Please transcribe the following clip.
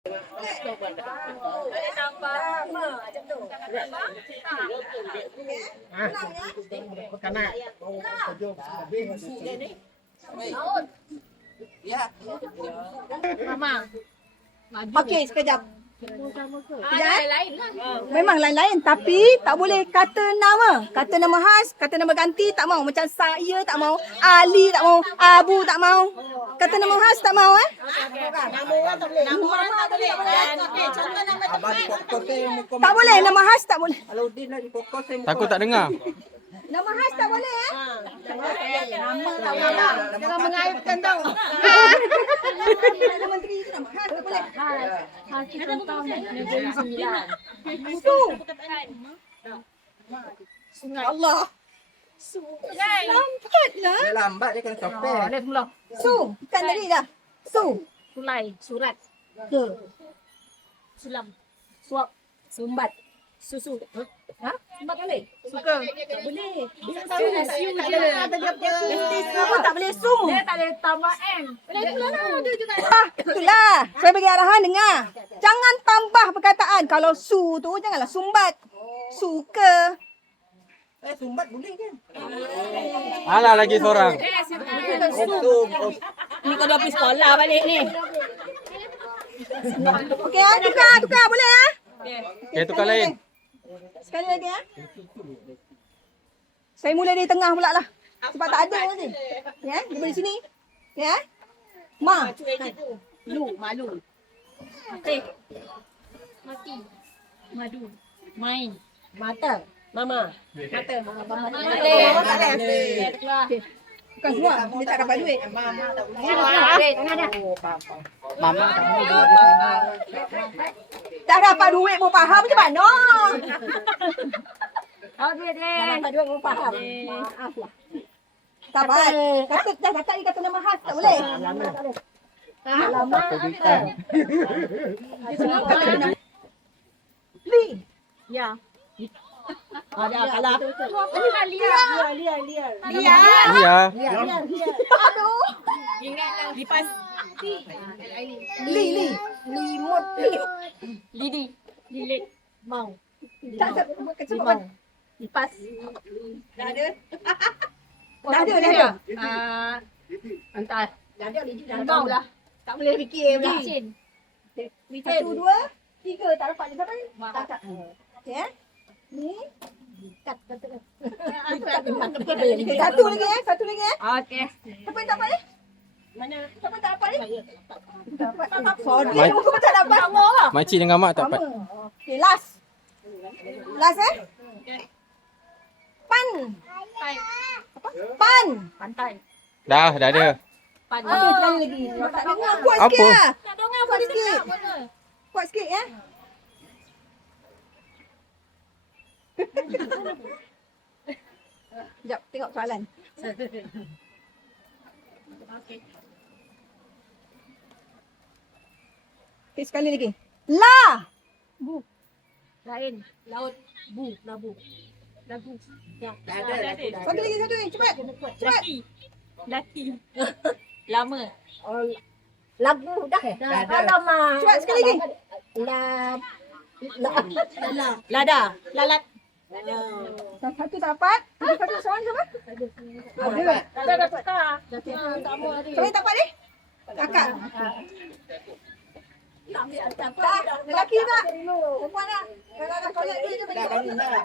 Boleh tambah macam tu. Kanak. Ya. Mama. Okey, sekejap. Lain lah. Memang lain-lain tapi tak boleh kata nama. Kata nama khas, kata nama ganti tak mau. Macam saya tak mau, Ali tak mau, Abu tak mau. Kata nama khas tak mau Nama orang tak boleh. Nama orang tak boleh. Okey, contoh nama Abang tempat. fokus saya muka. Tak boleh, nama khas tak boleh. Kalau Din lagi fokus saya muka. Takut tak dengar. Nama khas tak boleh Nama tak boleh. Jangan mengaibkan tau. Nama menteri tu nama khas tak boleh. Hati tentang Negeri Sembilan. Allah. Lampatlah. Dia lambat dia kena sampai. Lihat mula. Su, kan tadi dah. Su. Sulai. Surat. Ke. Sulam. Suap. Sumbat. Susu. Ha? Sumbat kali? Suka. Tak boleh. Dia Tahu dah siu je. Apa tak boleh sum? Dia tak boleh tambah M. Boleh pula lah. Ada juga. Itulah. Saya bagi arahan dengar. Jangan tambah perkataan. Kalau su tu janganlah sumbat. Suka. Sumbat boleh kan? Alah lagi seorang. Ni kau dah pergi sekolah balik ni. Okey, tukar boleh ah? Okay, tukar lain. Sekali lagi ah. Saya mula dari tengah pula lah. Sebab tak ada nanti. Ya, dari sini. Ya. Ma. Lu. Malu. Mati. Mati. Madu. Main. Mata. Mama. Mata. Mama. Bukan semua. Dia tak dapat duit. Mama tak boleh. Tak dapat duit pun faham macam mana? Okey deh. Tak dapat duit pun faham. Maaf lah. Tak apa. Kata dah cakap ni kata nama khas tak boleh. Lama. Li. Ya. Ada kalah. Lia. Iya. Aduh. Lipas. Li. Limut. Lidi. Lilik. Mau. Tak sebut. Lipas. Dah ada. Antar. Dah ada. Mau lah. Tak boleh fikir pula. Licin. 1, 2, 3. Tak dapat. Siapa ni? Tak. Okey. Ni. Kat. Satu lagi eh. Okey. Siapa yang tak dapat ni? Mana? Siapa tak dapat ni? Sorry, aku tak dapat. Makcik dengan mak tak dapat. Okay, last. Last eh? Pan. Pan. Pantai. Dah ada. Pan. Okey, sekali lagi. Tak dengar. Kuat Apa? sikit lah. Tak dengar Kuat sikit. Kuat sikit ya. Sekejap, tengok soalan. Okay, sekali lagi. La. Bu. Lain. Laut. Bu. Labu. Lagu. Ya. Satu lagi. Cepat. Laki. Laki. Lama. Lagu dah. Alamak. Cepat sekali lagi. Lada. Lalat. Satu dapat. Satu soalan siapa? Ada. Dah tukar. Tak mau hari. Siapa yang dapat ni? Kakak. Tak. Lelaki tak? Perempuan tak? Kalau dah collect duit je bagi. Dah kahwin dah.